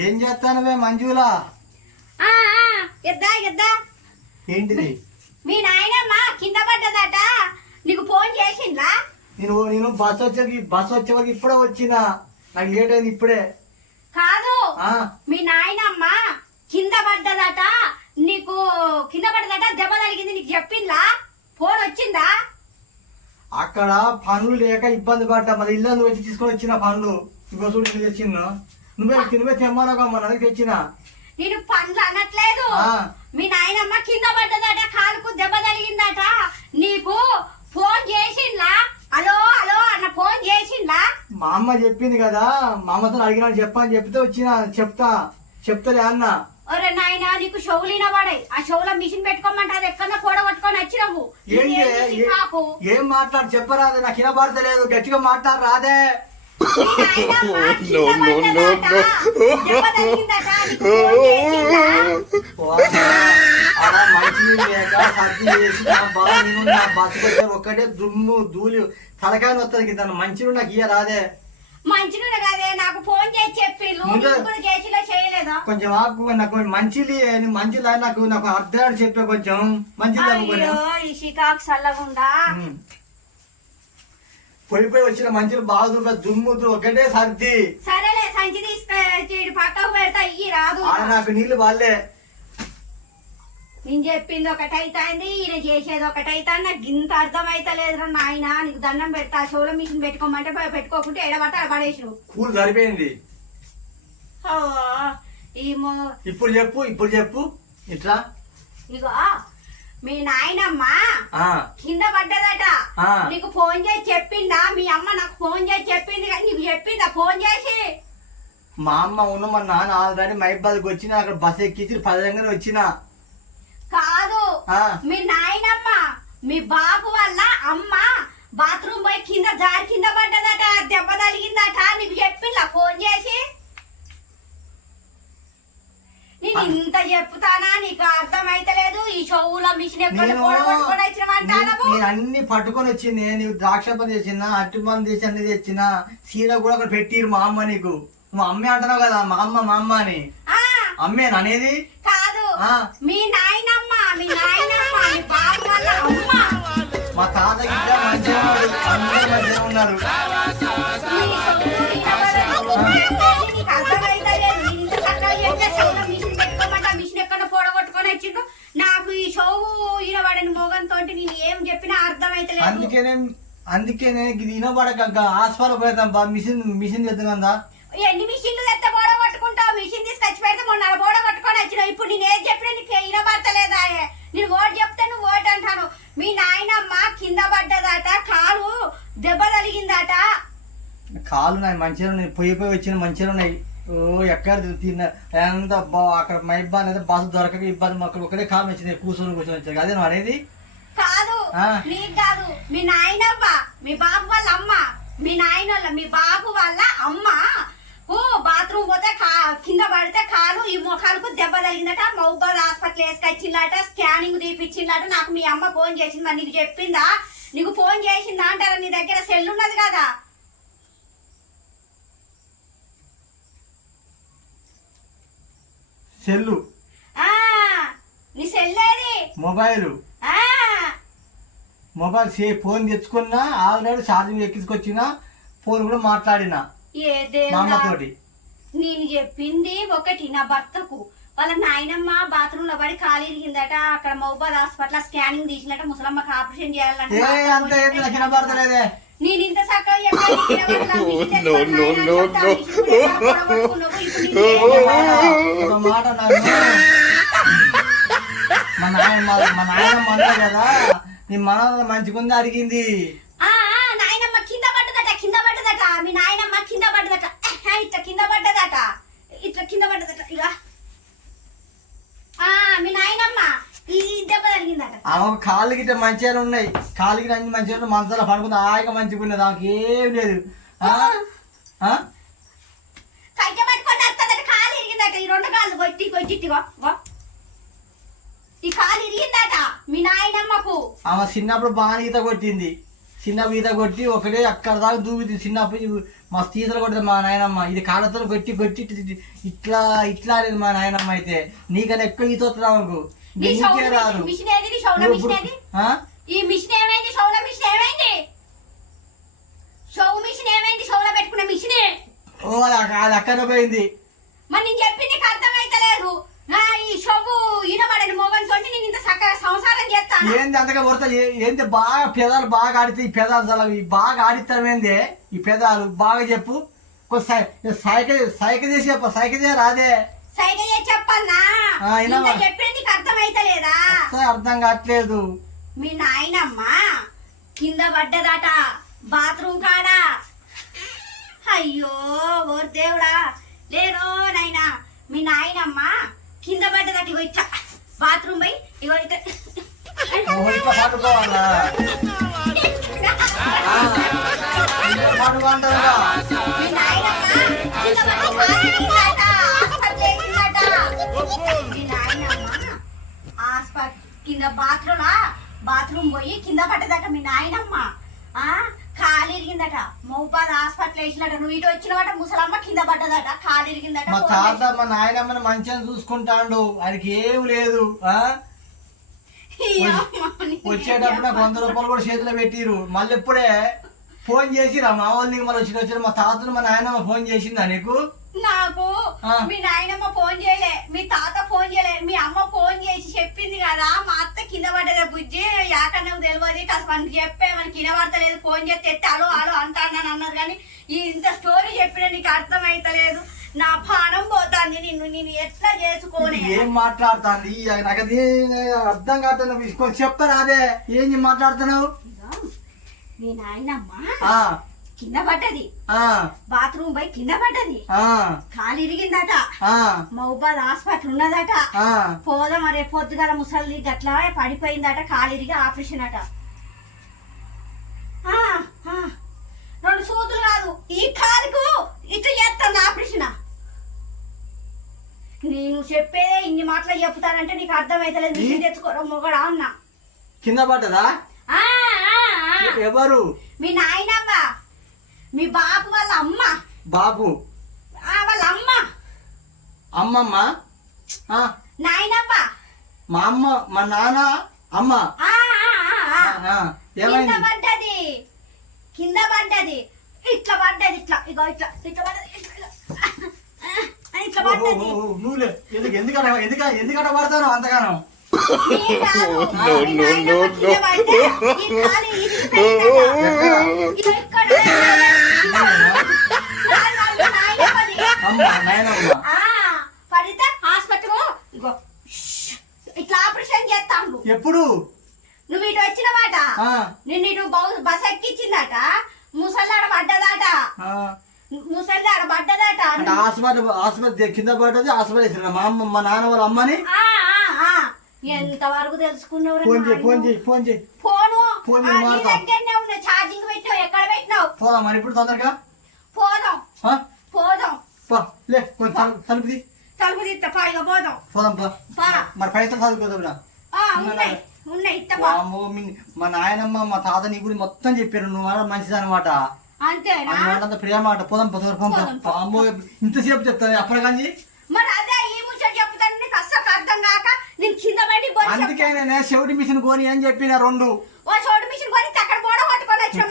ఏం చేస్తానవే మంజులా? ఎద్దా ఎద్దా ఏంటిది? మీ నాయనమ్మ కింద పడ్డదట, నీకు ఫోన్ చేసిందా? నేను బస్ వచ్చే వరకు ఇప్పుడే వచ్చిన, నాకు లేట్ అయింది ఇప్పుడే. కాదు, మీ నాయనమ్మ కింద పడ్డదట, నీకు కింద పడ్డదట, దెబ్బ తగిలింది, నీకు చెప్పిందా? ఫోన్ వచ్చిందా? అక్కడ పనులు లేక ఇబ్బంది పడ్డా, మరి ఇల్లు వచ్చి తీసుకొని వచ్చిన పనులు. ఇంకో చూడు తెచ్చిన, నువ్వే తెమ్మనమ్మా, ನನಗೆ తెచ్చిన. నేను పండ్లు అనట్లేదు. మీ నాయనమ్మ కింద పడ్డదట, కాలుకు దెబ్బ తగిలిందట, నీకు ఫోన్ చేసిందా? హలో హలో అన్న ఫోన్ చేసిందా? మా అమ్మ చెప్పింది కదా, మా అమ్మతో అడిగినా చెప్పని చెప్తే వచ్చిన. చెప్తలే అన్న. ఒరే నాయనా, నీకు షవులిన పడాయి, ఆ షవులో మిషన్ పెట్టుకోమంటే అది ఎక్కడన్నా కూడా పట్టుకొని వచ్చినావు. ఏం మాట్లాడు చెప్పరాదే, నాకు వినబడతలేదు, గట్టిగా మాట్లాడు రాదే. అలా మంచి లేక సర్ది చేసి నా బస్సు ఒక్కటే దుమ్ము ధూళి తలకాయ వస్తుంది కింద. మంచి నాకు ఇయ్య రాదే. మంచిగా కదే, నాకు ఫోన్ చేసి చెప్పిళ్ళు, చేయలేదా? కొంచెం ఆకు, నాకు మంచిది నాకు అర్థం చెప్పే, కొంచెం మంచిది. ఈ షికాకు చల్లగుండా పోయిపోయి వచ్చిన మంచిలు బాగా దూర దుమ్ము ఒకటే సర్ది. సరేలే, సంచి తీసుకు పక్కకు పెడతా, ఇయ్యి రాదు. నాకు నీళ్లు వాళ్ళే. నేను చెప్పింది ఒకటైతాంది, ఈయన చేసేది ఒకటైతాంది, నాకు ఇంత అర్థం అయితలేదు నాయన. నీకు దండం పెడతా, షోలో మిషన్ పెట్టుకోమంటే పెట్టుకోకుంటే ఎడబట్ట పడేసి కూల్ సరిపోయింది. ఇప్పుడు చెప్పు ఇట్లా. ఇగో మీ నాయనమ్మ కింద పడ్డదట, నీకు ఫోన్ చేసి చెప్పిందా? మీ అమ్మ నాకు ఫోన్ చేసి చెప్పింది కానీ నీకు చెప్పిందా ఫోన్ చేసి? మా అమ్మ ఉన్న మా నాన్న ఆల్రెడీ మైబాద్కి వచ్చిన, అక్కడ బస్ ఎక్కించి పదంగానే వచ్చిన. కాదు, మీ నాయనమ్మ మీ బాబు వల్ల అమ్మ బాత్రూమ్ పోయి కింద పడ్డదట, దెబ్బ తగిలిందట, నీకు చెప్పిందా ఫోన్ చేసి? నేను ఇంత చెప్తానా, నీకు అర్థం అయితలేదు? ఈ షోవుల మిషన్ నేను అన్ని పట్టుకొని వచ్చింది. నీవు ద్రాక్ష పని చేసిన, అట్టి పని చేసి అన్ని తెచ్చిన, సీడ కూడా అక్కడ పెట్టిరు మా అమ్మ. నీకు నువ్వు అమ్మే అంటున్నావు కదా, మా అమ్మ అని. అమ్మేనా అనేది? కాదు, మీ నాయనమ్మ మీ బాబు వాళ్ళ అమ్మ. మా తాత గిట్ట మంచిగా ఉన్నారు. నాకు ఈ షో ఈనబడని మోగంతో నేను ఏం చెప్పినా అర్థం అయితలేదు. అందుకేనే ఇది వినబడక హాస్పిటల్ పోతాం, మిషన్ తెద్దా. ఎన్ని మిషన్లు తెస్తే బోడ కొట్టుకుంటావు? మిషన్ తీసుకొచ్చి పెడితే మొన్న బోడ కొట్టుకొని వచ్చినావు. ఇప్పుడు నేను ఏం చెప్పినా నీకు వినబడతలేదా? నేను ఓటు చెప్తే నువ్వు ఓటు అంటాను. మీ నాయనమ్మ కింద పడ్డదట, కాలు దెబ్బ తగిలిందట. కాలు నాయి మంచిగా ఉన్నాయి, పోయి వచ్చిన మంచిగా ఉన్నాయి. ఎక్కడ తిన్న ఎంత అక్కడ మా ఇబ్బంది అయితే బస్సు దొరకక ఇబ్బంది. అక్కడ ఒకటే కాలు వచ్చినాయి, కూర్చొని వచ్చాయి. అదే నువ్వు అనేది? కాదు, నీకు కాదు, మీ నాయనమ్మ మీ బాబు వాళ్ళ అమ్మ. మీ బాబు వాళ్ళ అమ్మ బాత్రూమ్ పోతే కింద పడితే కాలు ఈ మొఖాలకు దెబ్బ తగిలిందట, మౌబాద్ హాస్పిటల్ వేసుకొచ్చిందట, స్కానింగ్ తీపిచ్చిందట. నాకు మీ అమ్మ ఫోన్ చేసింది, మరి నీకు చెప్పిందా? నీకు ఫోన్ చేసిందా అంటారా? నీ దగ్గర సెల్ ఉన్నది కదా. సెల్లు నీ సెల్లేది? మొబైల్ ఫోన్ తెచ్చుకున్నా, ఆల్రెడీ ఛార్జింగ్ ఎక్కించుకొచ్చిన, ఫోన్ కూడా మాట్లాడినా తోటి. నేను చెప్పింది ఒకటి, నా భర్తకు వాళ్ళ నాయనమ్మ బాత్రూమ్ లో పడి కాలు ఇరిగిందట, అక్కడ మౌబాద్ హాస్పిటల్ స్కానింగ్ తీసినట్టు, ముసలమ్మకి ఆపరేషన్ చేయాలంటే. నేను ఇంత చక్కగా మా నాయనమ్మ కదా, నీ మనలో మంచిగుంది అడిగింది. నాయనమ్మ కింద పడ్డదట. మీ నాయనమ్మ కింద పడ్డదట, ఇట్లా కింద పడ్డదట. ఇక మీ నాయనమ్మ ఈ దెబ్బ తగిలిందట. కాళ్ళు గిట్ట మంచిగా ఉన్నాయి, కాళ్ళు గిట్ట అన్ని మంచిగా ఉన్నాయి. మనసులో పడుకుంది, హాయిగా మంచిగా ఉన్నది, ఆమెకి ఏం లేదు. కైక పట్టుకొని వస్తుందట, కాలు ఇరిగిందట. ఈ రెండు కాళ్ళు కొట్టిగో ఈ కాలు ఇరిగిందట మీ నాయనమ్మకు. ఆమె చిన్నప్పుడు బాగా ఈత కొట్టింది, చిన్న ఈత కొట్టి ఒకటే అక్కడ దాకా దూకి చిన్నప్పుడు మస్తు ఈతలు కొడుతుంది మా నాయనమ్మ. ఇది కాళ్ళతో కొట్టి కొట్టి ఇట్లా ఇట్లా అనేది మా నాయనమ్మ. అయితే నీకన్నా ఎక్కువ ఈత వస్తుంది ఆమెకు, నీకే రాదు. ఈ మిషన్ ఏమైంది? షౌల మిషన్ ఏమైంది? షౌ మిషన్ ఏమైంది? షౌల పెట్టుకునే మిషన్ అది అక్కడనే పోయింది. మరి నేను చెప్పింది నీకు అర్థమైతలేదు. ఈ షోపు ఈనబడని మొగన్ తోటి నేను ఇంత చక్కగా సంసారం చేస్తాను. ఏంది అంతగా కొడతా? ఏంది బాగా పెదాలు బాగా ఆడితే ఈ పెదాలు చాలా బాగా ఆడిస్తామేంది? ఈ పెదాలు బాగా చెప్పు. సైకిల్ చేసి చెప్ప. సైకిల్ చేయ రాదే? సైకిల్ చేసి చెప్పన్నా? చెప్పేది నీకు అర్థమైతలేదా? అర్థం కావట్లేదు. మీ నాయనమ్మ కింద పడ్డదట బాత్రూమ్ కాడా. అయ్యో ఓర్ దేవుడా, లేరో నాయనా. మీ నాయనమ్మ కింద పడ్డదట. ఇగో ఇట్లా బాత్రూమ్ పోయి ఇగో ఇట్లా పడుకోవాలా? మీ నాయనమ్మ కింద పడ్డదట. మీ నాయనమ్మ హాస్పిటల్ కింద బాత్రూమ్ పోయి కింద పడ్డదట మీ నాయనమ్మ. కాలు ఇరిగిందట. మౌబాద్ హాస్పిటల్ వేసినట. నువ్వు ఇటు వచ్చినవాట ముసలమ్మ కింద పడ్డదట. కాలు ఇరిగిందట. మా తాత మా నాయనమ్మని మంచిగా చూసుకుంటాడు, ఆయనకి ఏం లేదు. వచ్చేటప్పుడు నాకు 100 రూపాయలు కూడా చేతిలో పెట్టిరు. మళ్ళీ ఇప్పుడే ఫోన్ చేసిరా మా వాళ్ళకి. మళ్ళీ వచ్చి మా తాతను మా నాయనమ్మ ఫోన్ చేసిందా నీకు? నాకు మీ నాయనమ్మ ఫోన్ చేయలే, మీ తాత ఫోన్ చేయలే, మీ అమ్మ ఫోన్ చేసి చెప్పింది కదా మా అత్త కింద పడ్డదే బుజ్జి యాకన్నా తెలియదు కాస్త మనకి చెప్పే మనకి వినబడతలేదు. ఫోన్ చేస్తే ఎత్తే అలో అలో అంటాను అన్నారు. కానీ ఇంత స్టోరీ చెప్పిన నీకు అర్థమైతలేదు. నా ప్రాణం పోతాంది. నేను ఎట్లా చేసుకోని? ఏం మాట్లాడుతాంది? నాకు అది అర్థం కాదు. చెప్పరా అదే ఏం మాట్లాడుతున్నావు? మీ నాయనమ్మ కింద పడ్డది. బాత్రూమ్ పోయి కింద పడ్డది. కాలు ఇరిగిందట. మౌబాద్ హాస్పిటల్ ఉన్నదట. పోదాం రేపు పొద్దుగల ముసలి గట్లా పడిపోయిందట. కాలు ఇరిగి ఆపరేషన్ అట. 2 సూదులు కాదు, ఈ కాలుకు ఇట్లా చేస్తాను ఆపరేషన్. నేను చెప్పేదే ఇన్ని మాటలు చెప్తానంటే నీకు అర్థమైతలేదు. మిషన్ తెచ్చుకోరా మొగడా అన్నా. కింద పడ్డదా? ఎవరు? మీ నాయనమ్మ, మీ బాబు వాళ్ళ అమ్మ. బాబు వాళ్ళ అమ్మ. అమ్మమ్మ? నాయనమ్మ. మా అమ్మ మా నాన్న అమ్మ. కింద పడ్డది. కింద పడ్డది. ఇట్లా పడ్డది. ఇట్లా ఇగో ఇట్లా ఇట్లా పడ్డది. ఇట్లా పడ్డది. నువ్వులే ఎందుకంటే పడతాను అంతగానో? పడితే హాస్పిటల్ ఇట్లా ఆపరేషన్ చేస్తాను. ఎప్పుడు నువ్వు ఇటు వచ్చిన మాట నిన్ను ఇటు బస్ ఎక్కించిందట. ముసలాడ పడ్డదట. ముసలాడ పడ్డదట. హాస్పిటల్ కింద పడ్డది. హాస్పిటల్ వేసిన మా అమ్మ మా నాన్న వాళ్ళ అమ్మని. ఎంత వరకు తెలుసుకున్నావు? ఫోను దగ్గరనే ఉన్నా. ఛార్జింగ్ పెట్టావు. ఎక్కడ పెట్టినావు? పోదాం మరి ఇప్పుడు తొందరగా. పోదాం. తలుపు తీస్తా పైగా పోదాం. మరి పైసలు చదువుకోదా? మా నాయనమ్మ మా తాత నీ గురించి మొత్తం చెప్పారు. నువ్వు మంచిది అనమాట. అంతేనా? ప్రియమాట. పోదాం అమ్మో ఇంతసేపు చెప్తాను అప్పటికంచి. మరి అదే ఈ ముచ్చట చెప్తాను నీకు అస్సలు అర్థం కాక నేను కింద పడి. అందుకే నేను చెవిటి మిషన్ కొని అని చెప్పిన 2. చెవిటి మిషన్ కొని అక్కడ పోవడం పట్టుకొని వచ్చిన